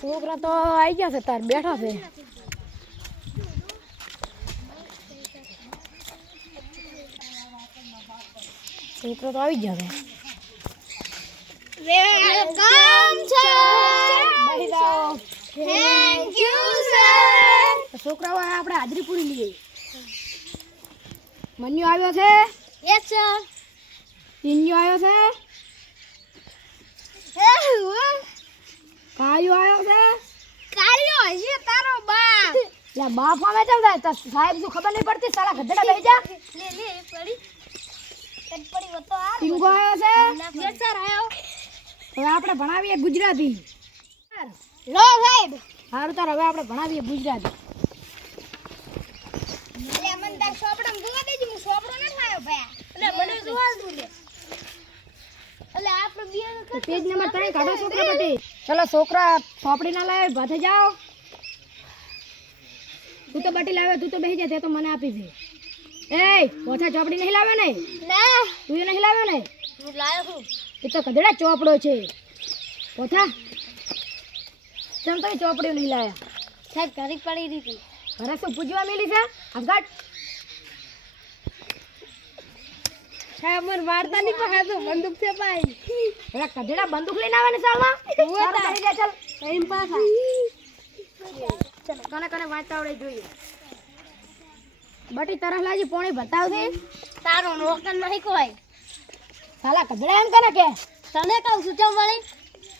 છોકરા તો આવી ગયા છે તાર બેઠા છે છોકરા તો આવી ગયા છે વેલકમ સર બેસી જાઓ થેન્ક યુ સર છોકરાઓ આપણે હાજરી પૂરી લઈએ મન્યુ આવ્યો છે યસ સર ટીન્યુ આવ્યો છે કાયો આવ્યો છે કાળિયો હશે તારો બાપ લે બાપ આવે ચમ થાય તો સાહેબ શું ખબર નહીં પડતી સાલા ગધેડા બેહી જા લે પડી પડી વતો આ ટીંગો આવ્યો છે યસ સર આયો હવે આપણે ભણાવીએ ગુજરાતી લો સાહેબ સારું તાર હવે આપણે ભણાવીએ ગુજરાતી લે મન તાર સોપડમ જોવા દેજે હું સોપડો ન લાયો ભયા એટલે મને જોવા દઉ લે એટલે આપણે બિયાનો તો પેજ નંબર 3 કાઢો છોકરા બટી ચલો છોકરા સોપડી ના લાવે ભાથે જાઓ તું તો બટી લાવે તું તો બેહી જા તે તો મને આપી દે એય પોથા ચોપડી નહીં લાવે ને ના તું એ નહીં લાવ્યો ને હું લાયો હું એ તો ગધેડા ચોપડો છે પોથા ચમ તો ચોપડી નહીં લાયા સાહેબ ઘરી પડી દીધી ઘરે શું પૂજવા મેલી છે અફઘાટ સાહેબ મને વાર્તા નહીં પહાડ તો બંદૂક છે ભાઈ એલા ગધેડા બંદૂક લઈને આવે ને સાલમાં સારું કરી લે ચાલ એમ પાછા કને કને વાંચતા આવડે જોઈએ બટી તરફ લાજી પોણી બતાવજે તારો નોકર નહીં કોઈ સાલા ગધેડા એમ કરે કે તને કહું છું ચમ વળી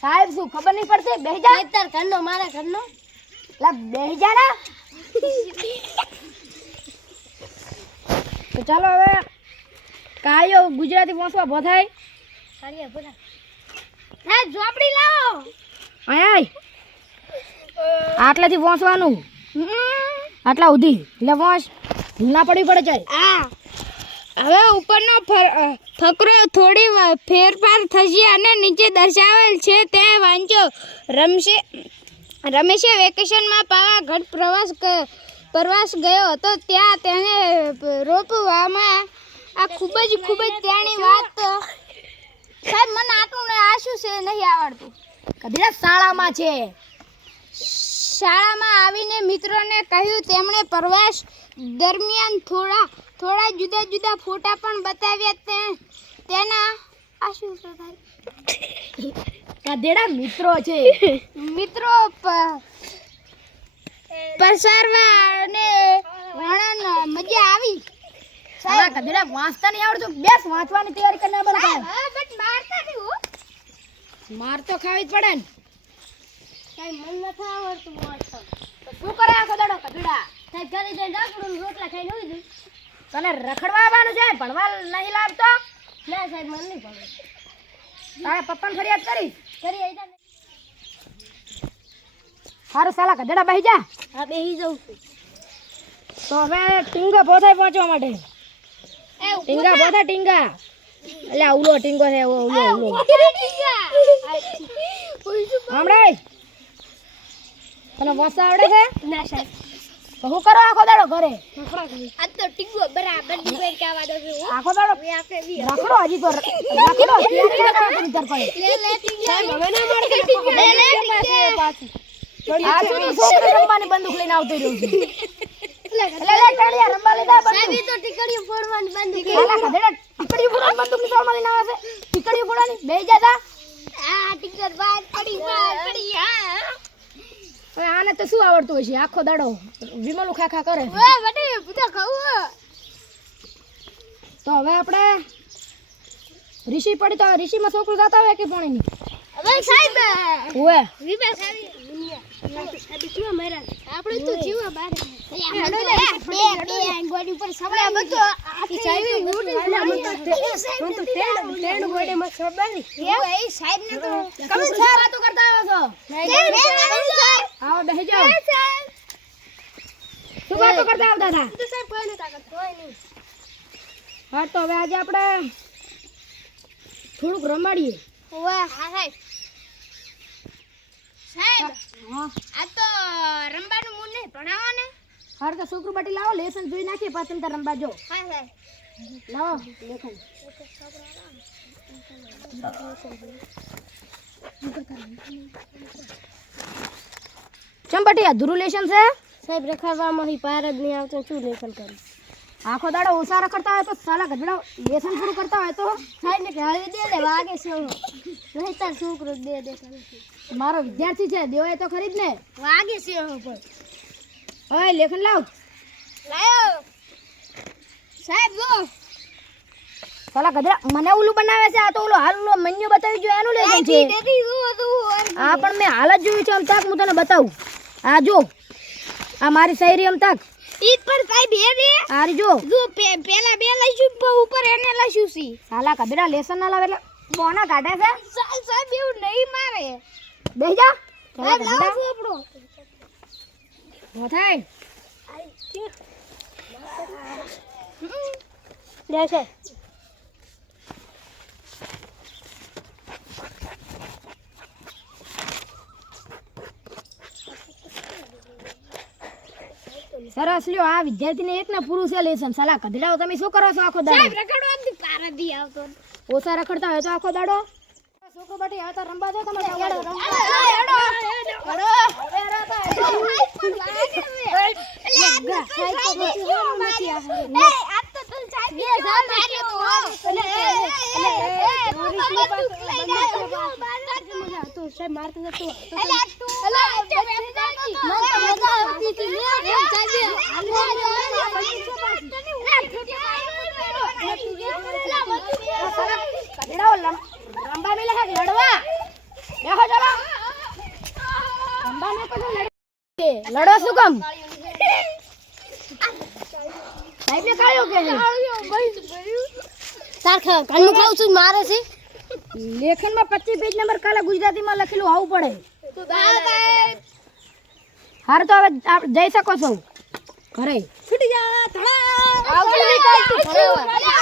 સાહેબ શું ખબર નહીં પડતી બેહી જા તાર ઘરનો મારા ઘરનો લા બેહી જા ના તો ચાલો હવે કાયો ગુજરાતી વાંચવા બોધાય સાડીયા બોલા હે ઝોપડી લાવો આય આટલેથી વાંચવાનું આટલા સુધી એટલે વાંચ ના પડવી પડે ચાય આ હવે ઉપરનો ફકરો થોડી ફેરફાર થશે અને નીચે દર્શાવેલ છે તે વાંચો રમેશે વેકેશનમાં પાવાગઢ પ્રવાસ ગયો હતો ત્યાં તેને રોપવામાં આ ખૂબ જ ત્યાંની વાત સાહેબ મને આટલું આ શું છે નહીં આવડતું કદીરા શાળામાં છે શાળામાં આવીને મિત્રોને કહ્યું તેમણે પ્રવાસ દરમિયાન થોડા જુદા ફોટા પણ બતાવ્યા તેના આ શું છે ભાઈ કદીરા મિત્રો છે મિત્રો પરસારવા અને વર્ણન મજા આવી સાલા કદીરા વાંચતા નહીં આવડતું બેસ વાંચવાની તૈયારી કરીને બરાબર બટ મારતા નહીં હો માર તો ખાવી જ પડે ને કઈ મન નથી આવડતું વાંચતા તો શું કરે આખો દાડો કદીડા સાહેબ ઘરે જઈને રાખડું રોટલા ખાઈને હોઈ જઈ તને રખડવા આવવાનું છે ભણવા નહીં લાવતો ના સાહેબ મને નહીં પડે તારે પપ્પાને ફરિયાદ કરી કરી આવી જા સારું સાલા ગધેડા બેહી જા હા બેહી જાઉં છું તો હવે ટીંગા પોથાય પહોંચવા માટે ટીંગા પોથા ટીંગા એટલે આવલો ટીંગો છે આવલો હમણાં તને વાંચતા આવડે છે ના સાહેબ તો શું કરો આખો દાડો ઘરે આ તો ટીંગો બરાબર ડિબેટ કાવા દો છું આખો દાડો રાખડો હજી તો રાખડો વિચાર પડે લે ટીંગા સાહેબ હવે ના માર લે પાછી આ તો છોકરો રમવાની બંદૂક લઈને આવતો રહ્યો છે એટલે ટાણિયા રમવા લીધા સાહેબ બંદૂક તો ટીકડીઓ ફોડવાની બંધ સાલા ગધેડા ટીકડીઓ ફોડવાની બંદૂક નિશાળમાં લઈને આવે છે ટીકડીઓ ફોડવાની બેહી જાતા આ ટીકર બાદ પડી હા હવે આને તો શું આવડતું હોય છે આખો દાડો વિમલું ખાખા કરે છે ઓય બટી પૂછા ખાવું તો હવે આપણે ઋષિ પડી તો ઋષિમાં છોકરું જતા હોય કે પાણી ની હવે સાહેબ ઓએ વિભા સાહેબ દુનિયા બીજું મારા આપણે તો જીવા બાર બે ગોડી ઉપર સવાય બધો આખી સાહેબ ટેડ ગોડી માં સવાય એ સાહેબ ને તો તમે શું વાતો કરતા આવો છો આવો બેહી જાઓ શું વાતો કરતા આવતા હતા તો સાહેબ કોઈ ન તાકાત કોઈ નહીં હા તો હવે આજે આપણે થોડુંક રમાડીએ ઓવા હા સાહેબ સાહેબ હા આ તો રંબાનું મૂળ નહીં ભણાવવાને હાર તો છોકરું બાટી લાવો લેસન જોઈ નાખીએ પાછળ તો રમવા જો હા સાહેબ લાવો લેખન ચમ બટી અધૂરું લેશન છે સાહેબ રખડવામાં પાર જ નહીં આવતો શું લેસન કરું આખો દાડો ઓછા રખડતા હોય તો સાલા ગધડા લેશન પૂરું કરતા હોય તો સાહેબ ને ગાળી દે ને વાગે છે નહીં તાર છોકરો દે મારો વિદ્યાર્થી છે દેવાય તો ખરી જ ને વાગે છે પણ ઓય લેખન લાવ લાયો સાહેબ જો સાલા ગધડા મને ઓલું બનાવે છે આ તો ઓલો હાલ ઓલો મેન્યુ બતાવી જો એનું લેશન છે આ પણ મેં હાલ જ જોયું છે આમ તાક હું તને બતાવું આ જો આ મારી શાયરી આમ તાક ઈદ પર સાહેબ હે રે આરી જો પેલા બે લઈશું ઉપર એને લઈશું સી સાલા ગધડા લેશન ના લાવે એટલે બોના કાઢે છે સાહેબ એવું નહીં મારે બેહી જા સાહેબ લાવો આપણો થાય લે છે સરસ લ્યો આ વિદ્યાર્થીને એક ને પૂરું છે લેશન સાલા ગધડાઓ તમે શું કરો છો આખો દાડો રખડવા પાર દી આવતો ઓછા રખડતા હોય તો આખો દાડો છોકરો બાટી હવે તો રંબા દો તમે રંબા મિલે છે લડવા દેખો ચલો રંબા ને કોઈ લડો શું કામ સાહેબ ને કાયો કે તાર કાલનું ખાવ છું મારે છે લેખનમાં 25 પેજ નંબર કાલે ગુજરાતીમાં લખેલું આવું પડે હાર તો હવે આપ જઈ શકો છો ઘરે છૂટી જા ધડા આવજો નહીં કાલ તું